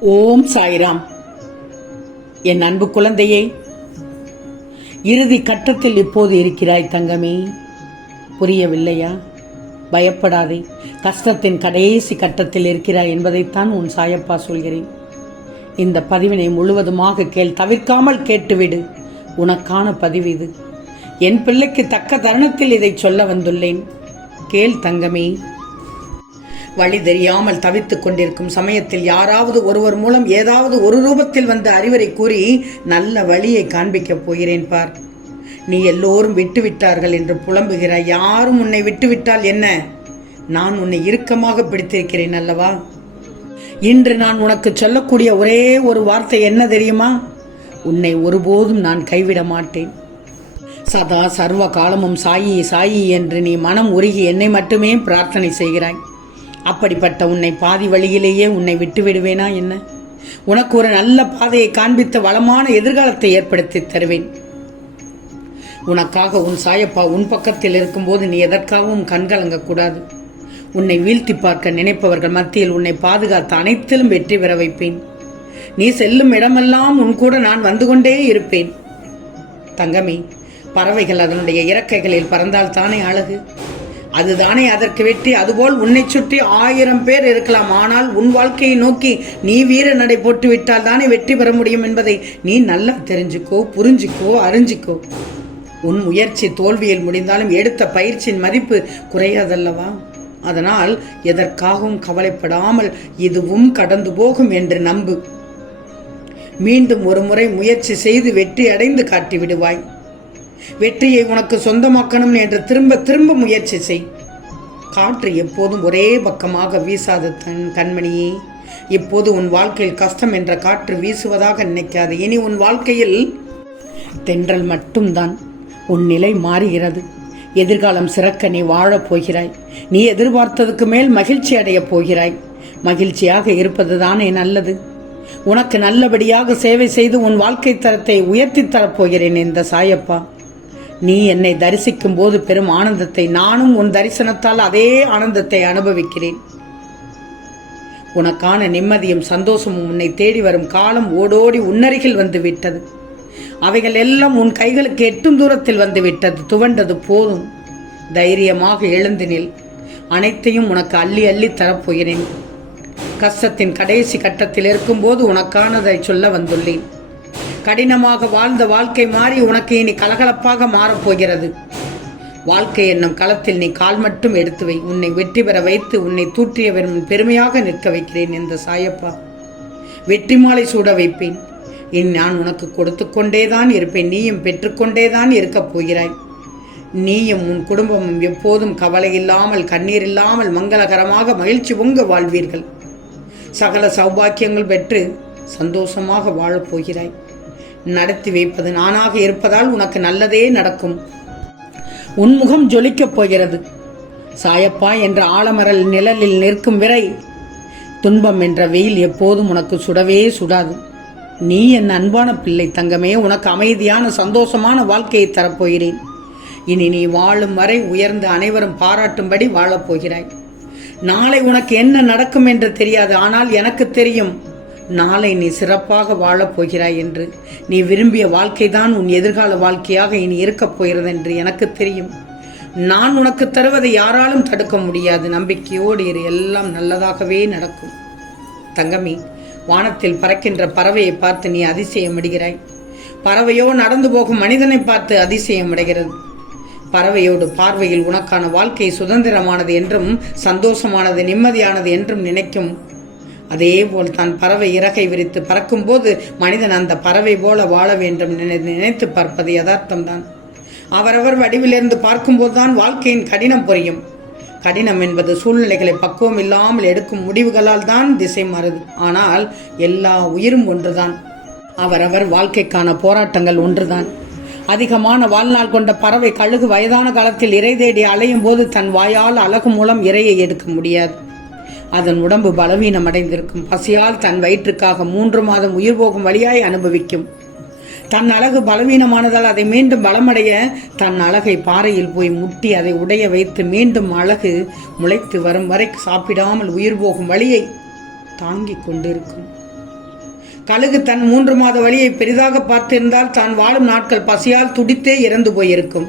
ஓம் சாய்ராம். என் அன்பு குழந்தையே இறுதி கட்டத்தில் இப்போது இருக்கிறாய் தங்கமே. புரியவில்லையா? பயப்படாதே. கஷ்டத்தின் கடைசி கட்டத்தில் இருக்கிறாய் என்பதைத்தான் உன் சாயப்பா சொல்கிறேன். இந்த பதிவினை முழுவதுமாக கேள் தவிர்க்காமல் கேட்டுவிடு. உனக்கான பதிவு இது. என் பிள்ளைக்கு தக்க தருணத்தில் இதை சொல்ல வந்துள்ளேன். கேள் தங்கமே வழி தெரியாமல் தவித்துக் கொண்டிருக்கும் சமயத்தில் யாராவது ஒருவர் மூலம் ஏதாவது ஒரு ரூபத்தில் வந்து அறிவுரை கூறி நல்ல வழியை காண்பிக்கப் போகிறேன் பார். நீ எல்லோரும் விட்டுவிட்டார்கள் என்று புலம்புகிறாய் யாரும் உன்னை விட்டுவிட்டால் என்ன? நான் உன்னை இறுக்கமாக பிடித்திருக்கிறேன் அல்லவா? இன்று நான் உனக்கு சொல்லக்கூடிய ஒரே ஒரு வார்த்தை என்ன தெரியுமா? உன்னை ஒருபோதும் நான் கைவிட மாட்டேன். சதா சர்வ காலமும் சாயி சாயி என்று நீ மனம் உருகி என்னை மட்டுமே பிரார்த்தனை செய்கிறாய். அப்படிப்பட்ட உன்னை பாதி வழியிலேயே உன்னை விட்டு விடுவேனா என்ன? உனக்கு ஒரு நல்ல பாதையை காண்பித்த வளமான எதிர்காலத்தை ஏற்படுத்தி தருவேன். உனக்காக உன் சாயப்பா உன் பக்கத்தில் இருக்கும்போது நீ எதற்காகவும் கண்கலங்கக்கூடாது உன்னை வீழ்த்தி பார்க்க நினைப்பவர்கள் மத்தியில் உன்னை பாதுகாத்து அனைத்திலும் வெற்றி பெற வைப்பேன். நீ செல்லும் இடமெல்லாம் உன் கூட நான் வந்து கொண்டே இருப்பேன். தங்கமே பறவைகள் அதனுடைய இறக்கைகளில் பறந்தால் தானே அழகு? அதுதானே அதற்கு வெற்றி அதுபோல் உன்னை சுற்றி ஆயிரம் பேர் இருக்கலாம். ஆனால் உன் வாழ்க்கையை நோக்கி நீ வீர நடை போட்டு விட்டால் தானே வெற்றி பெற முடியும் என்பதை நீ நல்லா தெரிஞ்சுக்கோ புரிஞ்சுக்கோ அறிஞ்சிக்கோ. உன் முயற்சி தோல்வியில் முடிந்தாலும் எடுத்த பயிற்சியின் மதிப்பு குறையாதல்லவா? அதனால் எதற்காகவும் கவலைப்படாமல் இதுவும் கடந்து போகும் என்று நம்பு. மீண்டும் ஒரு முறை முயற்சி செய்து வெற்றி அடைந்து காட்டி விடுவாய் வெற்றியை உனக்கு சொந்தமாக்கணும் என்று திரும்ப திரும்ப முயற்சி செய். காற்று எப்போதும் ஒரே பக்கமாக வீசாத தன் கண்மணியே இப்போது உன் வாழ்க்கையில் கஷ்டம் என்ற காற்று வீசுவதாக நினைக்காது. இனி உன் வாழ்க்கையில் தென்றல் மட்டும்தான் உன் நிலை மாறுகிறது. எதிர்காலம் சிறக்க நீ வாழப் போகிறாய். நீ எதிர்பார்த்ததுக்கு மேல் மகிழ்ச்சி அடையப் போகிறாய். மகிழ்ச்சியாக இருப்பதுதானே நல்லது. உனக்கு நல்லபடியாக சேவை செய்து உன் வாழ்க்கை தரத்தை உயர்த்தித் தரப்போகிறேன் இந்த சாயப்பா. நீ என்னை தரிசிக்கும் போது பெரும் ஆனந்தத்தை நானும் உன் தரிசனத்தால் அதே ஆனந்தத்தை அனுபவிக்கிறேன். உனக்கான நிம்மதியும் சந்தோஷமும் உன்னை தேடி வரும் காலம் ஓடோடி உன்னருகில் வந்து விட்டது அவைகள் எல்லாம் உன் கைகளுக்கு எட்டும் தூரத்தில் வந்து விட்டது துவண்டது போதும். தைரியமாக எழுந்து நில். அனைத்தையும் உனக்கு அள்ளி அள்ளி தரப்போகிறேன். கஷ்டத்தின் கடைசி கட்டத்தில் இருக்கும்போது உனக்கானதை சொல்ல வந்துள்ளேன். கடினமாக வாழ்ந்த வாழ்க்கை மாறி உனக்கு இனி கலகலப்பாக மாறப்போகிறது. வாழ்க்கை என்னும் களத்தில் நீ கால் மட்டும் எடுத்து வை. உன்னை வெற்றி பெற வைத்து உன்னை தூற்றியவன் பெருமையாக நிற்க வைக்கிறேன் இந்த சாயப்பா. வெற்றி மாலை சூட வைப்பேன். இனி நான் உனக்கு கொடுத்து கொண்டேதான் இருப்பேன். நீயும் பெற்றுக்கொண்டேதான் இருக்கப் போகிறாய். நீயும் உன் குடும்பமும் எப்போதும் கவலை இல்லாமல் கண்ணீர் இல்லாமல் மங்களகரமாக மகிழ்ச்சி பொங்க வாழ்வீர்கள். சகல சௌபாக்கியங்கள் பெற்று சந்தோஷமாக வாழப் போகிறாய். நடத்தி வைப்பது. நானாக இருப்பதால் உனக்கு நல்லதே நடக்கும். உன்முகம் ஜொலிக்கப் போகிறது. சாயப்பா என்ற ஆலமரல் நிழலில் நிற்கும் விரை. துன்பம் என்ற வெயில் எப்போதும் உனக்கு சுடவே சுடாது. நீ என் அன்பான பிள்ளை தங்கமே உனக்கு அமைதியான சந்தோஷமான வாழ்க்கையை தரப்போகிறேன். இனி நீ வாழும் வரை உயர்ந்து அனைவரும் பாராட்டும்படி வாழப் போகிறாய். நாளை உனக்கு என்ன நடக்கும் என்று தெரியாது ஆனால் எனக்கு தெரியும். நாளை நீ சிறப்பாக வாழப் போகிறாய் என்று. நீ விரும்பிய வாழ்க்கைதான் உன் எதிர்கால வாழ்க்கையாக இனி இருக்கப் போகிறது என்று எனக்கு தெரியும். நான் உனக்கு தருவதை யாராலும் தடுக்க முடியாது. நம்பிக்கையோடு இரு. எல்லாம் நல்லதாகவே நடக்கும். தங்கமி வானத்தில் பறக்கின்ற பறவையை பார்த்து நீ அதிசயமிடுகிறாய். பறவையோ நடந்து போகும் மனிதனை பார்த்து அதிசயம் அடைகிறது பறவையோடு பார்வையில் உனக்கான வாழ்க்கை சுதந்திரமானது என்றும் சந்தோஷமானது நிம்மதியானது என்றும் நினைக்கும். அதே போல் தான் பறவை இறகை விரித்து பறக்கும்போது மனிதன் அந்த பறவை போல வாழ வேண்டும் நினை- நினைத்து பார்ப்பது யதார்த்தம்தான் அவரவர் வடிவிலிருந்து பார்க்கும்போதுதான் வாழ்க்கையின் கடினம் புரியும். கடினம் என்பது சூழ்நிலைகளை பக்குவம் இல்லாமல் எடுக்கும் முடிவுகளால் தான் திசை மாறுது. ஆனால் எல்லா உயிரும் ஒன்றுதான். அவரவர் வாழ்க்கைக்கான போராட்டங்கள் ஒன்றுதான். அதிகமான வாழ்நாள் கொண்ட பறவை கழுகு வயதான காலத்தில் இறை தேடி அலையும் போது தன் வாயால் அழகு மூலம் இரையை எடுக்க முடியாது. அதன் உடம்பு பலவீனம் அடைந்திருக்கும் பசியால் தன் வயிற்றுக்காக மூன்று மாதம் உயிர் போகும் வழியாய் அனுபவிக்கும். தன் அழகு பலவீனமானதால் அதை மீண்டும் பலமடைய தன் அழகை பாறையில் போய் முட்டி அதை உடைய வைத்து மீண்டும் அழகு முளைத்து வரும் வரை சாப்பிடாமல் உயிர் போகும் வழியை தாங்கிக் கொண்டிருக்கும். கழுகு தன் மூன்று மாத வழியை பெரிதாக பார்த்திருந்தால் தான் வாழும் நாட்கள் பசியால் துடித்தே இறந்து போயிருக்கும்.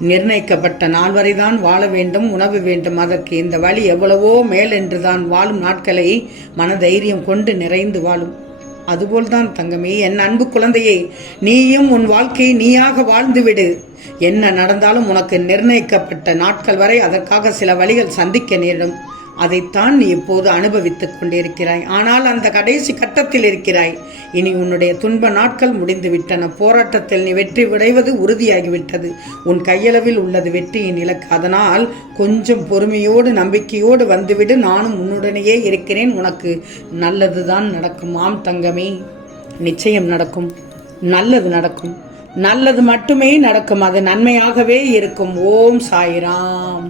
நிர்ணயிக்கப்பட்ட நாள் வரைதான் வாழ வேண்டும் உணவு வேண்டும். அதற்கு இந்த வழி எவ்வளவோ மேல் தான் வாழும் நாட்களை மனதைரியம் கொண்டு நிறைந்து வாழும். அதுபோல்தான் தங்கமே என் அன்பு குழந்தையே நீயும் உன் வாழ்க்கையை நீயாக வாழ்ந்துவிடு. என்ன நடந்தாலும் உனக்கு நிர்ணயிக்கப்பட்ட நாட்கள் வரை அதற்காக சில வழிகள் சந்திக்க நேரிடும். அதைத்தான் நீ இப்போது அனுபவித்துக் கொண்டிருக்கிறாய். ஆனால் அந்த கடைசி கட்டத்தில் இருக்கிறாய். இனி உன்னுடைய துன்ப நாட்கள் முடிந்து விட்டன போராட்டத்தில் நீ வெற்றி விடைவது உறுதியாகிவிட்டது. உன் கையளவில் உள்ளது வெற்றியின் இலக்கு. அதனால் கொஞ்சம் பொறுமையோடு நம்பிக்கையோடு வந்துவிடு. நானும் உன்னுடனேயே இருக்கிறேன். உனக்கு நல்லதுதான் நடக்கும். ஆம் தங்கமே நிச்சயம் நடக்கும். நல்லது நடக்கும். நல்லது மட்டுமே நடக்கும். அது நன்மையாகவே இருக்கும். ஓம் சாய்ராம்.